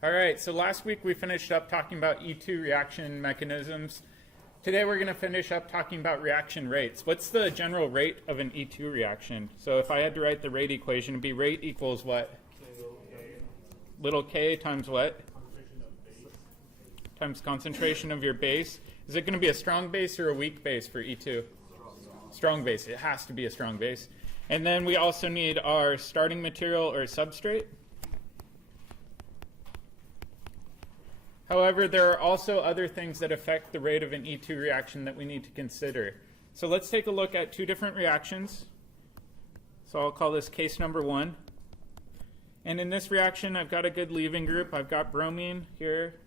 All right, so last week we finished up talking about E2 reaction mechanisms. Today we're going to finish up talking about reaction rates. What's the general rate of an E2 reaction? So if I had to write the rate equation, it'd be rate equals what? Little k times what? Times concentration of your base. Is it going to be a strong base or a weak base for E2? Strong base. It has to be a strong base. And then we also need our starting material or substrate. However, there are also other things that affect the rate of an E2 reaction that we need to consider. So let's take a look at two different reactions. So I'll call this case number 1. And in this reaction, I've got a good leaving group. I've got bromine here.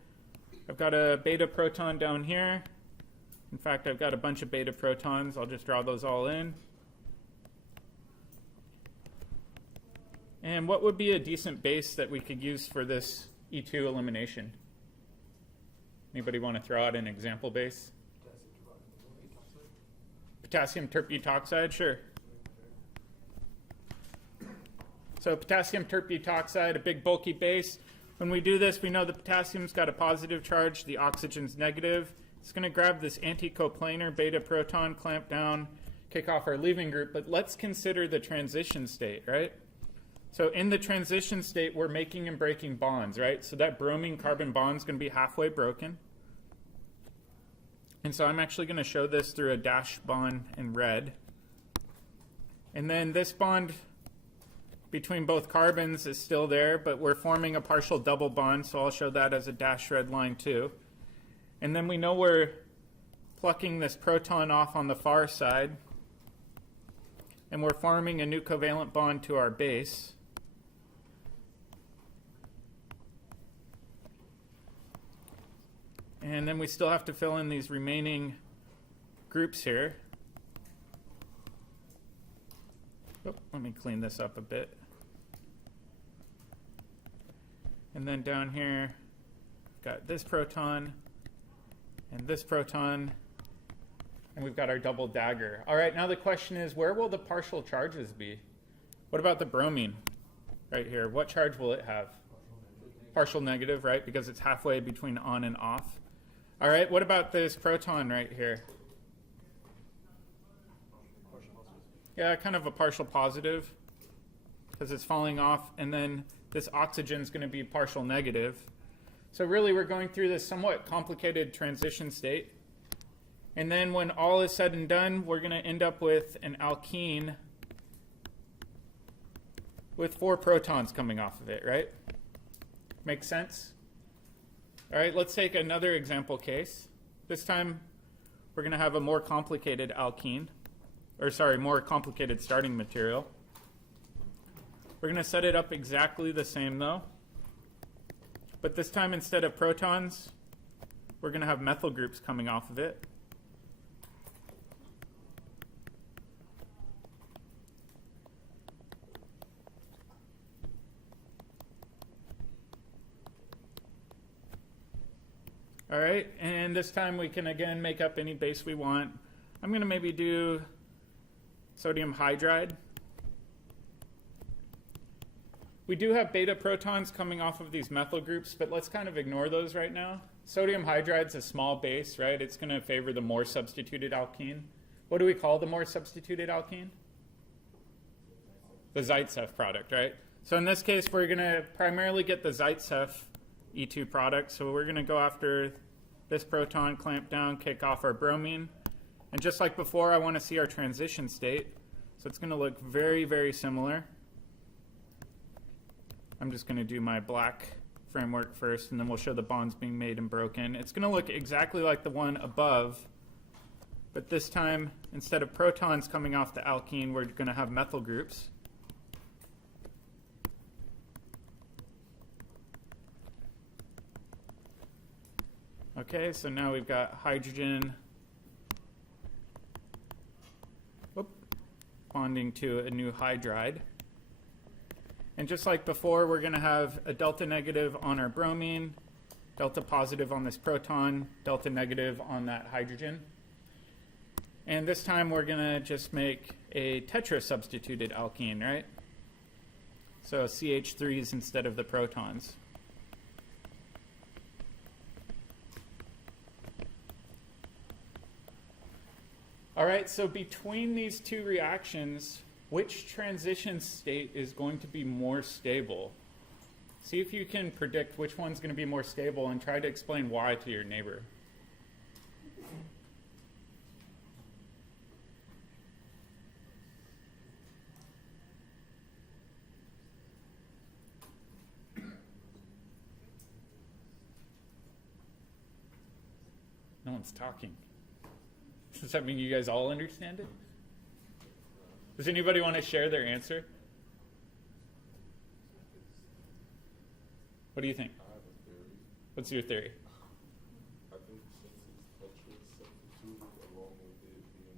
I've got a beta proton down here. In fact, I've got a bunch of beta protons. I'll just draw those all in. And what would be a decent base that we could use for this E2 elimination? Anybody want to throw out an example base? Potassium terpbutoxide, sure. So potassium terpbutoxide, a big bulky base. When we do this, we know the potassium's got a positive charge, the oxygen's negative. It's going to grab this anticoplanar beta proton, clamp down, kick off our leaving group. But let's consider the transition state, right? So in the transition state, we're making and breaking bonds, right? So that bromine carbon bond is going to be halfway broken. And so I'm actually going to show this through a dash bond in red. And then this bond between both carbons is still there, but we're forming a partial double bond, so I'll show that as a dash red line too. And then we know we're plucking this proton off on the far side, and we're forming a new covalent bond to our base. And then we still have to fill in these remaining groups here. Oh, let me clean this up a bit. And then down here, we've got this proton and this proton, and we've got our double dagger. All right, now the question is, where will the partial charges be? What about the bromine right here? What charge will it have? Partial negative, right? Because it's halfway between on and off. All right, what about this proton right here? Yeah, kind of a partial positive because it's falling off, and then this oxygen is going to be partial negative. So really we're going through this somewhat complicated transition state. And then when all is said and done, we're going to end up with an alkene with 4 protons coming off of it, right? Makes sense? All right, let's take another example case. This time we're going to have a more complicated alkene, or sorry, more complicated starting material. We're going to set it up exactly the same though. But this time instead of protons, we're going to have methyl groups coming off of it. All right, and this time we can again make up any base we want. I'm going to maybe do sodium hydride. We do have beta protons coming off of these methyl groups, but let's kind of ignore those right now. Sodium hydride's a small base, right? It's going to favor the more substituted alkene. What do we call the more substituted alkene? The Zaitsev product, right? So in this case, we're going to primarily get the Zaitsev E2 product. So we're going to go after this proton, clamp down, kick off our bromine. And just like before, I want to see our transition state. So it's going to look very, very similar. I'm just going to do my black framework first, and then we'll show the bonds being made and broken. It's going to look exactly like the one above, but this time, instead of protons coming off the alkene, we're going to have methyl groups. Okay, so now we've got hydrogen bonding to a new hydride. And just like before, we're going to have a delta negative on our bromine, delta positive on this proton, delta negative on that hydrogen. And this time we're going to just make a tetra-substituted alkene, right? So CH3s instead of the protons. All right, so between these two reactions, which transition state is going to be more stable? See if you can predict which one's going to be more stable and try to explain why to your neighbor. No one's talking. Does that mean you guys all understand it? Does anybody want to share their answer? What do you think? I have a theory. What's your theory? I think since it's Tetris substituted along with it being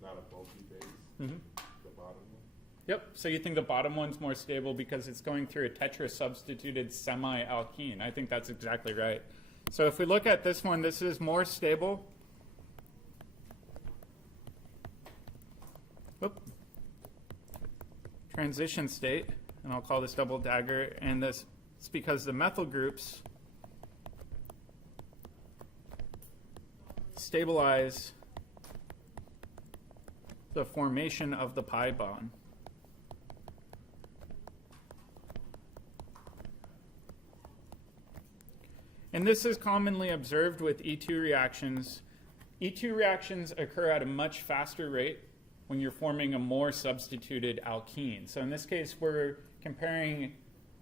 not a bulky base, the bottom one. Yep, so you think the bottom one's more stable because it's going through a tetra-substituted semi-alkene. I think that's exactly right. So if we look at this one, this is more stable. Whoop. Transition state, and I'll call this double dagger, and this it's because the methyl groups stabilize the formation of the pi bond. And this is commonly observed with E2 reactions. E2 reactions occur at a much faster rate when you're forming a more substituted alkene. So in this case, we're comparing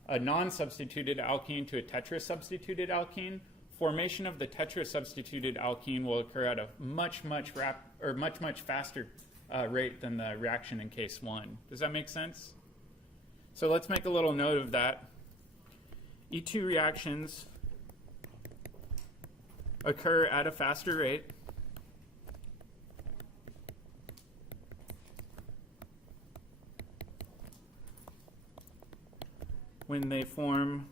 a non-substituted alkene to a tetra-substituted alkene. Formation of the tetra-substituted alkene will occur at a much faster rate than the reaction in case 1. Does that make sense? So let's make a little note of that. E2 reactions occur at a faster rate when they form,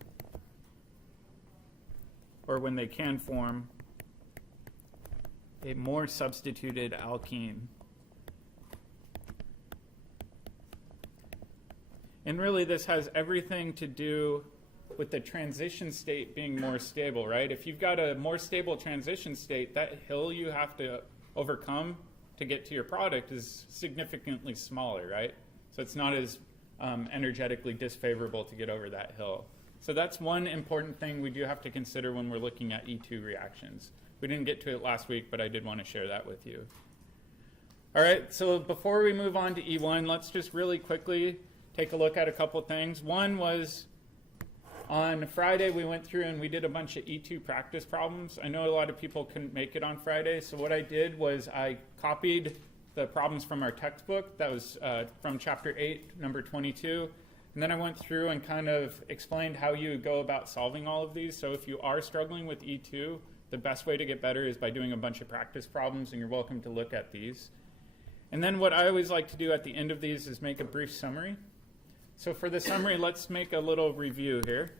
or when they can form, a more substituted alkene. And really this has everything to do with the transition state being more stable, right? If you've got a more stable transition state, that hill you have to overcome to get to your product is significantly smaller, right? So it's not as energetically disfavorable to get over that hill. So that's one important thing we do have to consider when we're looking at E2 reactions. We didn't get to it last week, but I did want to share that with you. All right, so before we move on to E1, let's just really quickly take a look at a couple things. One was on Friday, we went through and we did a bunch of E2 practice problems. I know a lot of people couldn't make it on Friday, so what I did was I copied the problems from our textbook. That was from chapter 8, number 22. And then I went through and kind of explained how you would go about solving all of these. So if you are struggling with E2, the best way to get better is by doing a bunch of practice problems, and you're welcome to look at these. And then what I always like to do at the end of these is make a brief summary. So for the summary, let's make a little review here.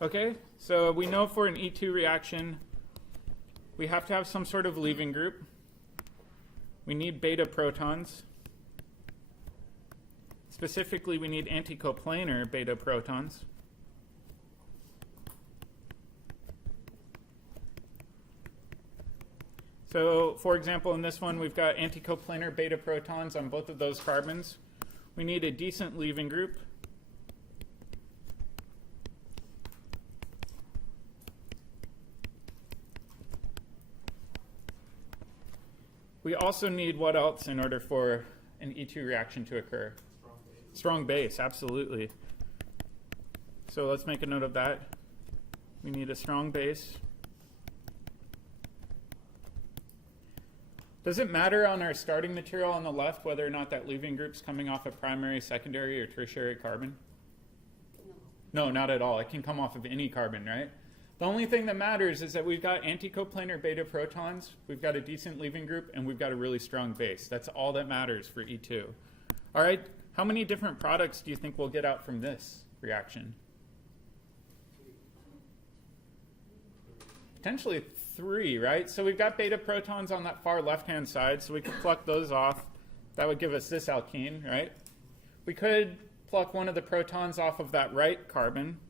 Okay, so we know for an E2 reaction, we have to have some sort of leaving group. We need beta protons. Specifically, we need anticoplanar beta protons. So, for example, in this one, we've got anticoplanar beta protons on both of those carbons. We need a decent leaving group. We also need what else in order for an E2 reaction to occur? Strong base, absolutely. So let's make a note of that. We need a strong base. Does it matter on our starting material on the left whether or not that leaving group's coming off a primary, secondary, or tertiary carbon? No, not at all. It can come off of any carbon, right? The only thing that matters is that we've got anticoplanar beta protons, we've got a decent leaving group, and we've got a really strong base. That's all that matters for E2. All right, how many different products do you think we'll get out from this reaction? Potentially 3, right? So we've got beta protons on that far left-hand side, so we could pluck those off. That would give us this alkene, right? We could pluck one of the protons off of that right carbon,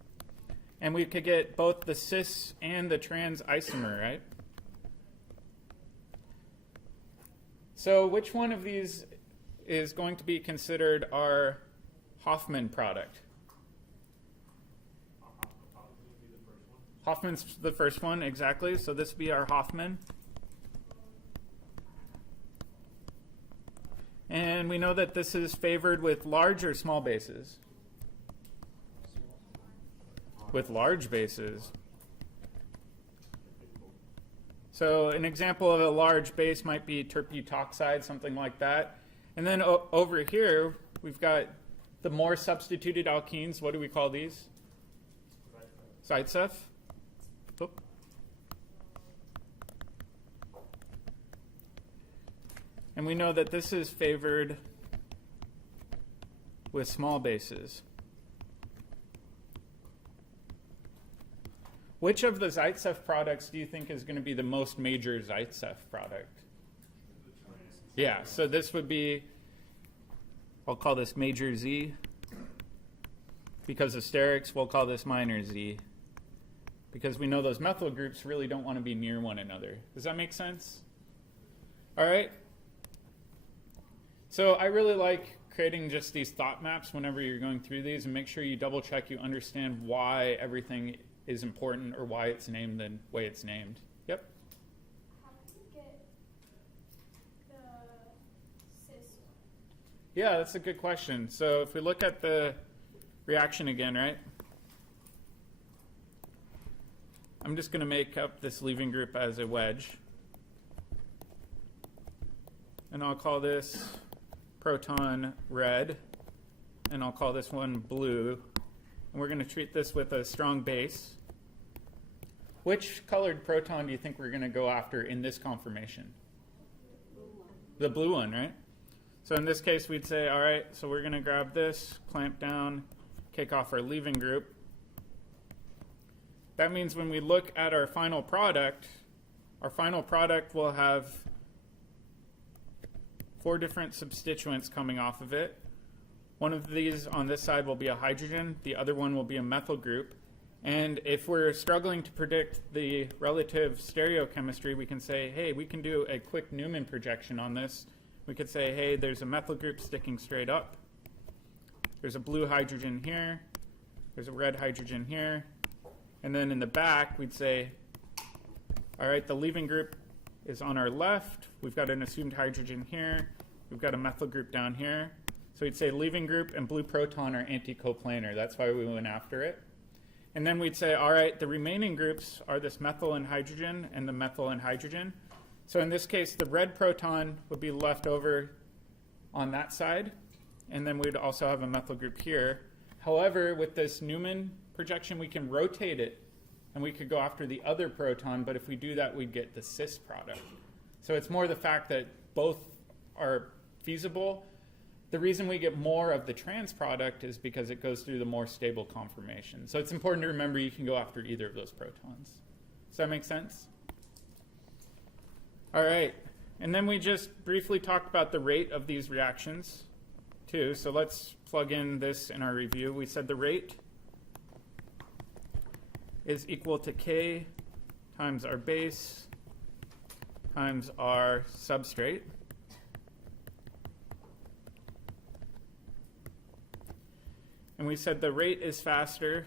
And we could get both the cis and the trans isomer, right? So which one of these is going to be considered our Hoffman product? Hoffman's the first one, exactly. So this would be our Hoffman. And we know that this is favored with large or small bases? With large bases. So an example of a large base might be terbutoxide, something like that. And then over here, we've got the more substituted alkenes. What do we call these? Zaitsev. Oop. And we know that this is favored with small bases. Which of the Zaitsev products do you think is going to be the most major Zaitsev product? Yeah, so this would be, I'll call this major Z. Because of sterics, we'll call this minor Z. Because we know those methyl groups really don't want to be near one another. Does that make sense? All right. So I really like creating just these thought maps whenever you're going through these, and make sure you double check you understand why everything is important or why it's named the way it's named. Yep. How do you get the cis one? Yeah, that's a good question. So if we look at the reaction again, right? I'm just going to make up this leaving group as a wedge. And I'll call this proton red. And I'll call this one blue. And we're going to treat this with a strong base. Which colored proton do you think we're going to go after in this conformation? The blue one, right? So in this case, we'd say, all right, so we're going to grab this, clamp down, kick off our leaving group. That means when we look at our final product will have 4 different substituents coming off of it. One of these on this side will be a hydrogen, the other one will be a methyl group. And if we're struggling to predict the relative stereochemistry, we can say, hey, we can do a quick Newman projection on this. We could say, hey, there's a methyl group sticking straight up. There's a blue hydrogen here. There's a red hydrogen here. And then in the back, we'd say, all right, the leaving group is on our left. We've got an assumed hydrogen here. We've got a methyl group down here. So we'd say leaving group and blue proton are anticoplanar. That's why we went after it. And then we'd say, all right, the remaining groups are this methyl and hydrogen and the methyl and hydrogen. So in this case, the red proton would be left over on that side. And then we'd also have a methyl group here. However, with this Newman projection, we can rotate it. And we could go after the other proton. But if we do that, we'd get the cis product. So it's more the fact that both are feasible. The reason we get more of the trans product is because it goes through the more stable conformation. So it's important to remember you can go after either of those protons. Does that make sense? All right. And then we just briefly talked about the rate of these reactions too. So let's plug in this in our review. We said the rate is equal to K times our base times our substrate. And we said the rate is faster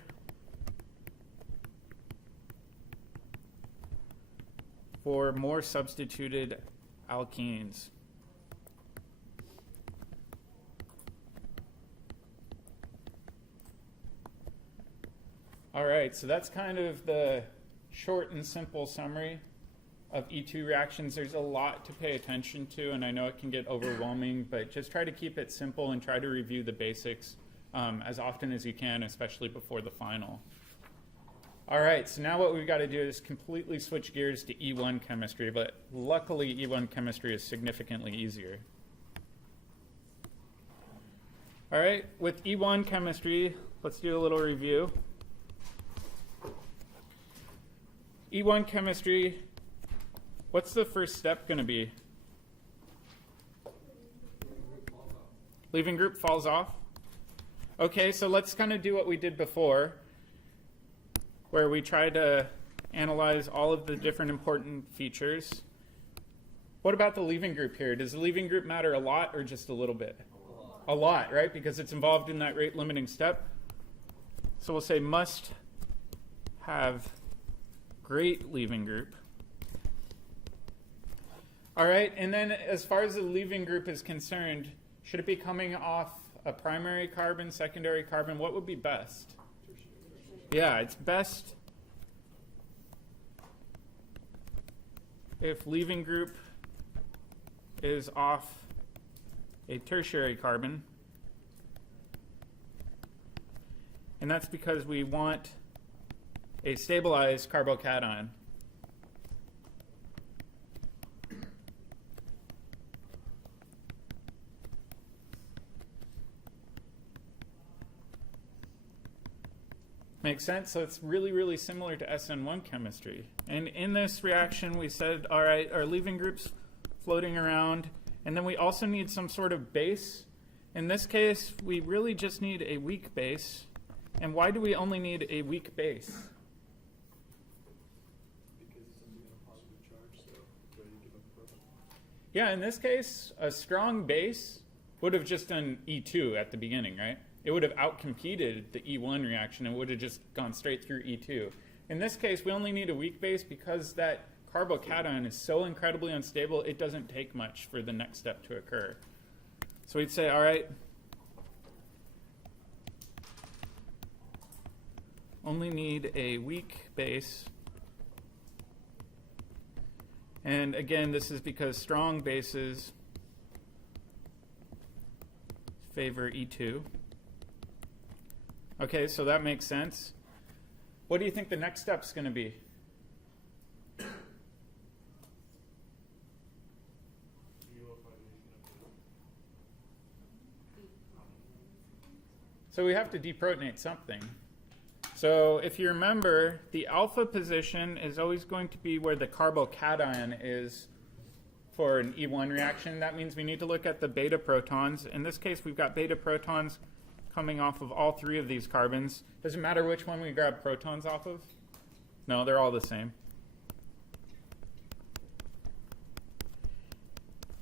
for more substituted alkenes. All right, so that's kind of the short and simple summary of E2 reactions. There's a lot to pay attention to, and I know it can get overwhelming, but just try to keep it simple and try to review the basics as often as you can, especially before the final. All right, so now what we've got to do is completely switch gears to E1 chemistry, but luckily E1 chemistry is significantly easier. All right, with E1 chemistry, let's do a little review. E1 chemistry, what's the first step going to be? Leaving group falls off. Okay, so let's kind of do what we did before. where we try to analyze all of the different important features. What about the leaving group here? Does the leaving group matter a lot or just a little bit? A lot, right? Because it's involved in that rate limiting step. So we'll say must have great leaving group. All right, and then as far as the leaving group is concerned, should it be coming off a primary carbon, secondary carbon? What would be best? Yeah, it's best if leaving group is off a tertiary carbon. And that's because we want a stabilized carbocation. Makes sense? So it's really, really similar to SN1 chemistry. And in this reaction, we said, all right, our leaving group's floating around, and then we also need some sort of base. In this case, we really just need a weak base. And why do we only need a weak base? Because it's something in a positive charge, so ready to give up a proton. Yeah, in this case, a strong base would have just done E2 at the beginning, right? It would have outcompeted the E1 reaction and would have just gone straight through E2. In this case, we only need a weak base because that carbocation is so incredibly unstable, it doesn't take much for the next step to occur. So we'd say, all right, only need a weak base. And again, this is because strong bases favor E2. Okay, so that makes sense. What do you think the next step's going to be? So we have to deprotonate something. So if you remember, the alpha position is always going to be where the carbocation is for an E1 reaction. That means we need to look at the beta protons. In this case, we've got beta protons coming off of all three of these carbons. Does it matter which one we grab protons off of? No, they're all the same.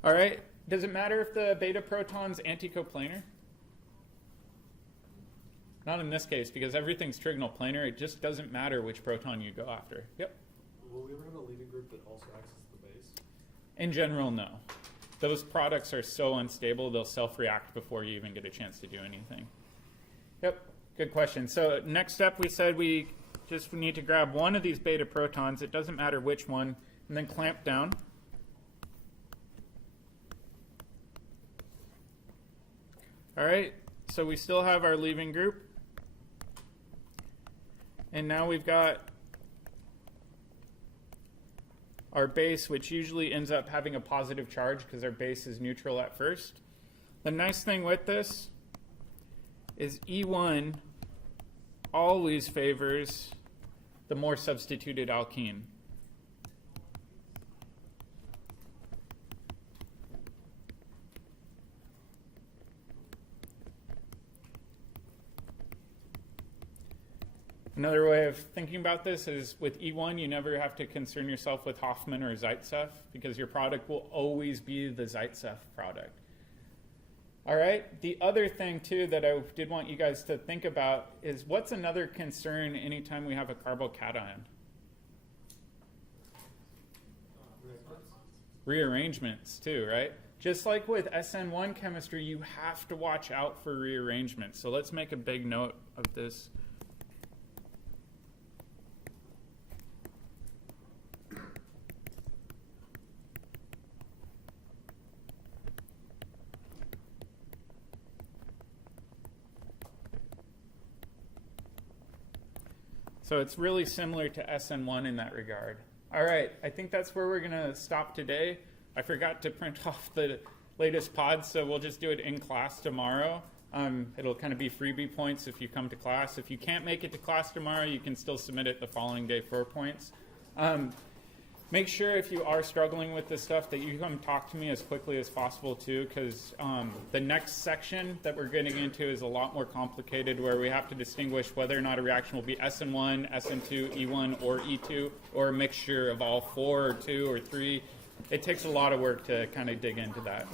All right, does it matter if the beta proton's anticoplanar? Not in this case, because everything's trigonal planar. It just doesn't matter which proton you go after. Yep. Will we ever have a leaving group that also acts as the base? In general, no. Those products are so unstable, they'll self-react before you even get a chance to do anything. Yep, good question. So next step, we said we just need to grab one of these beta protons. It doesn't matter which one, and then clamp down. All right, so we still have our leaving group. And now we've got our base, which usually ends up having a positive charge because our base is neutral at first. The nice thing with this is E1 always favors the more substituted alkene. Another way of thinking about this is with E1, you never have to concern yourself with Hofmann or Zaitsev because your product will always be the Zaitsev product. All right, the other thing too that I did want you guys to think about is what's another concern anytime we have a carbocation? Rearrangements too, right? Just like with SN1 chemistry, you have to watch out for rearrangements. So let's make a big note of this. So it's really similar to SN1 in that regard. All right, I think that's where we're going to stop today. I forgot to print off the latest pods, so we'll just do it in class tomorrow. It'll kind of be freebie points if you come to class. If you can't make it to class tomorrow, you can still submit it the following day for points. Make sure if you are struggling with this stuff that you come talk to me as quickly as possible too, because the next section that we're getting into is a lot more complicated, where we have to distinguish whether or not a reaction will be SN1, SN2, E1, or E2, or a mixture of all 4 or 2 or 3. It takes a lot of work to kind of dig into that.